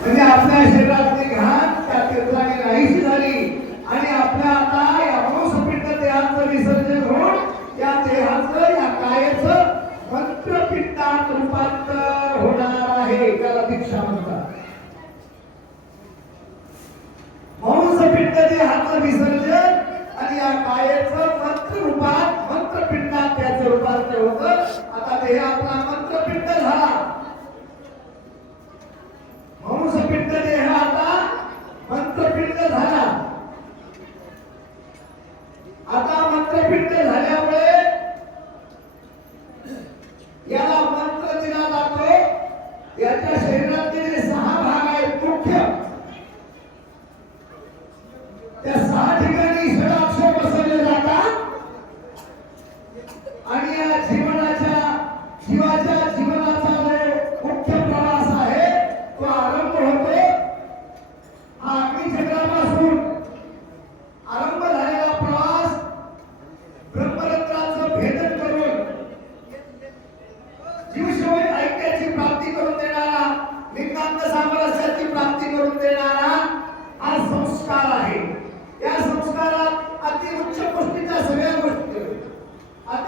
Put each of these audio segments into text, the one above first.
म्हणजे आपल्या शरीरातली घाण त्या तीर्थाने नाहीशी झाली. आणि आपल्या आता या वंशपीठ देहाचं विसर्जन होऊन या देहाचं या कायेचं मंत्रपिंडात रूपांतर होणार आहे त्याला दीक्षा म्हणतात. वंशपिंड देहाचं विसर्जन आणि या कायेचं मंत्र रूपात मंत्रपिंडात त्याचं रूपांतर होतं. आता देह आपला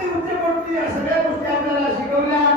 ती उच्च कोणती सगळ्या गोष्टी आपल्याला शिकवल्या?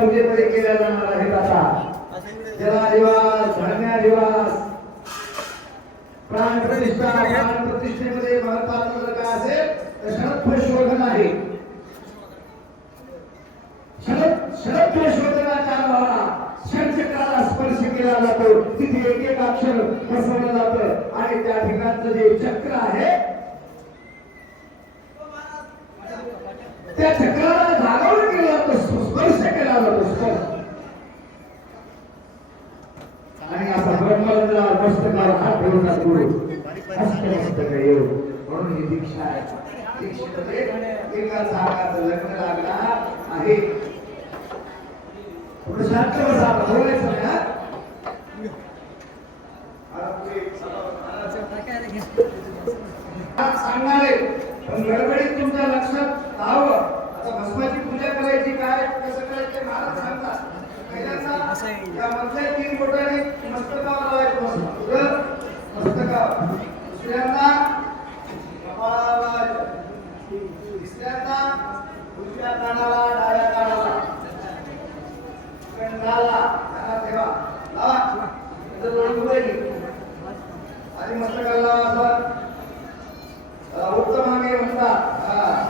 पूजेमध्ये केल्या जाणार आहेत आता. जलाधिवास धर्म्याधिवास प्राण प्रतिष्ठा प्राण प्रतिष्ठेमध्ये महत्वाचं जर काय असेल? तर शरद फलशोधन आहे. शरद शरद फलशोधनाच्या षटचक्राला स्पर्श केला जातो. तिथे एक एक अक्षर बसवलं जातं. आणि त्या ठिकाणचं जे चक्र आहे देव. म्हणून ही दीक्षा आहे. एका सागाचं लग्न लागला. आहे. शांत बसा. बोलायचं नाही हा? सांगणारे पण गडबडीत तुमच्या लक्षात राहावं आता भस्माची पूजा करायची काय? कसं करायचं? महाराज सांगतात. पहिल्यांदा मधल्या तीन बोटाने मस्तकावर लावायचं मस्तकावर. दुसऱ्यांदा कपाळाला तिसऱ्यांदा उजव्या कानाला डाव्या कानाला कंठाला कानात ठेवा लावा आणि मस्तकाला असं उत्तम मागे म्हणतात हा.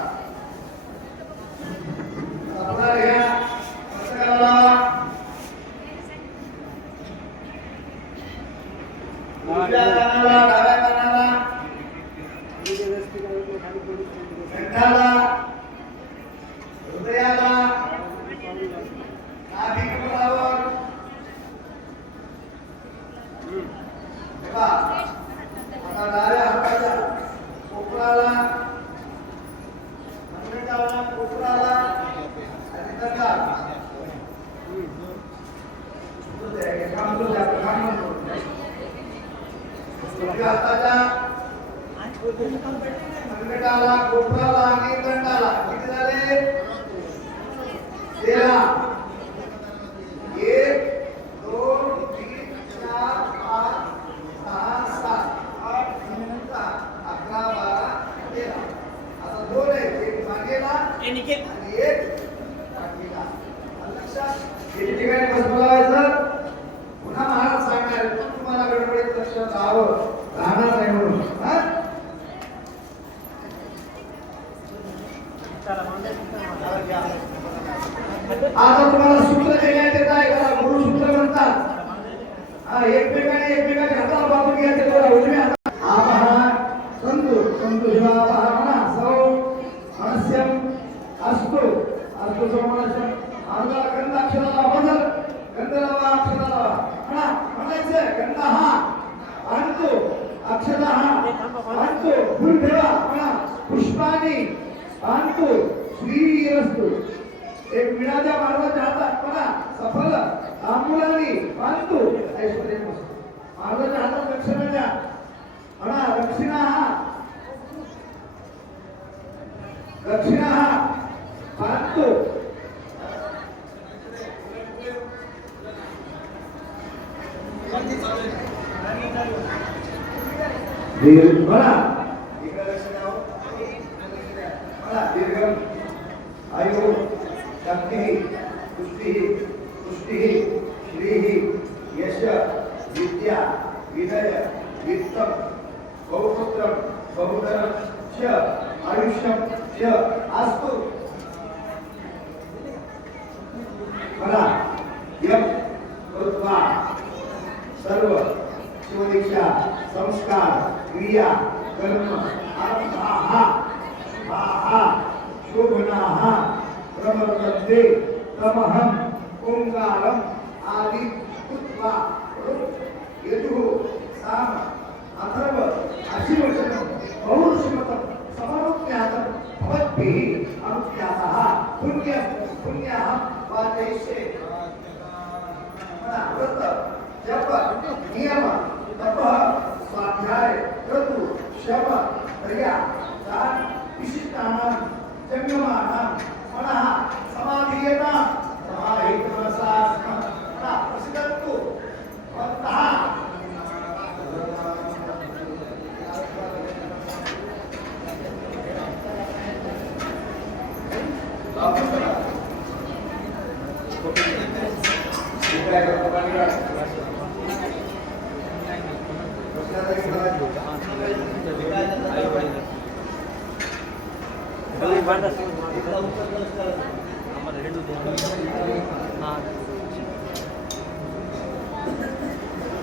आता तुम्हाला सूत्र देण्यात येत आहे का गुरु सूत्र म्हणतात हा एकमेकाने एकमेकाने हाताला बांधून घ्यायचे बघा उजव्या हातात आवाहन संतु संतु शिवावाहना सौ मनस्यम अस्तु अस्तु सौ मनस्यम अर्धा गंध अक्षराला बदल गंध लावा अक्षरा लावा म्हणा म्हणायचं गंध हा आणतो अक्षरा हा आणतो फुल ठेवा म्हणा पुष्पानी आणतो श्री रस्तू एक विणाच्या महाराजाच्या हातात म्हणा सफल आंबुलानी बांधतो ऐश्वर्य महाराजाच्या हातात दक्षिणा द्या. म्हणा दक्षिणा हा. दक्षिणा हा. दीर्घ म्हणा क्रिया, कर्म आरंभाः शुभाः शोभनाः, प्रवर्तन्ते आदि कृत्वा साम, अथर्व, अशिवचनं पौरुषमतं समनुज्ञातं भवद्भिः पुण्यं, पुण्यः व्रत, जप, नियम, तप ಕ್ರತು ಶವ ಪ್ರಯ ತಾನ್ ವಿಶಿಷ್ಟಾನ ಜಂಗಮಾನ ಮನಃ ಸಮಾಧೀಯತ ಸಮಾಹಿತಮನಸಾ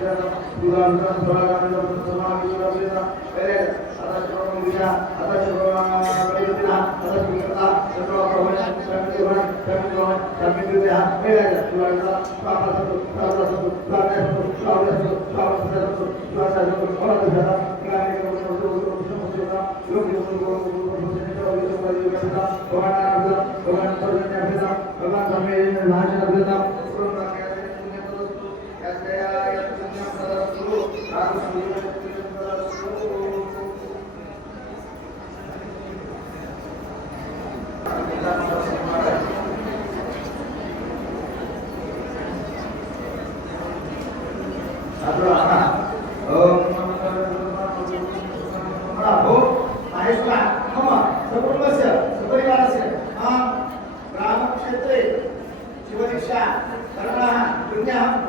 ओम bravo, maestra, mama, सकुटुंबस्य सपरिवारस्य मां ग्रामक्षेत्रे शिवदीक्षा कर्मणः पुण्यः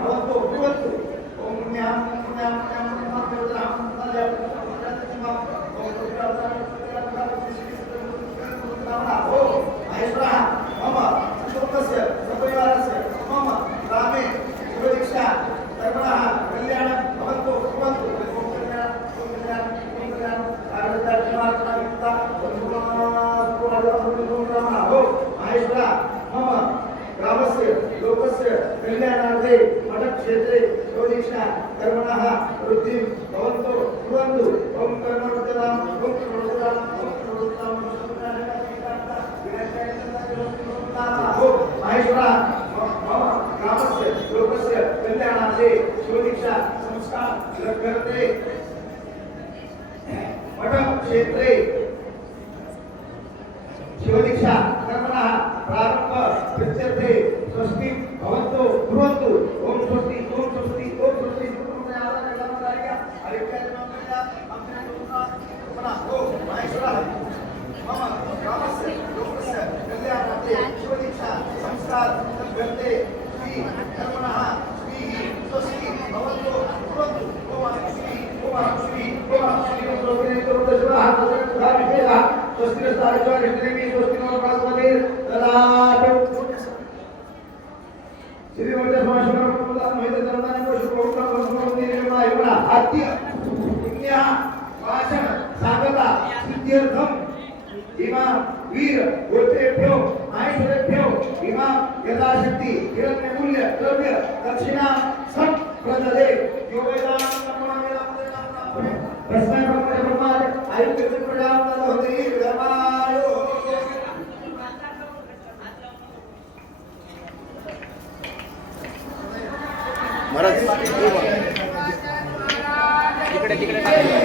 निर्मा एवढा आद्य पुण्य वाचन सागता सिद्ध्यर्थम इमा वीर गोत्रेभ्यो माहेश्वरेभ्यो इमा यथाशक्ती हिरण्य मूल्य द्रव्य दक्षिणा सम प्रददे यो वेदांत नमो वेदांत प्रश्न ब्रह्म ब्रह्मा आयुक्त प्रजाम होते धर्मायो महाराज इकडे तिकडे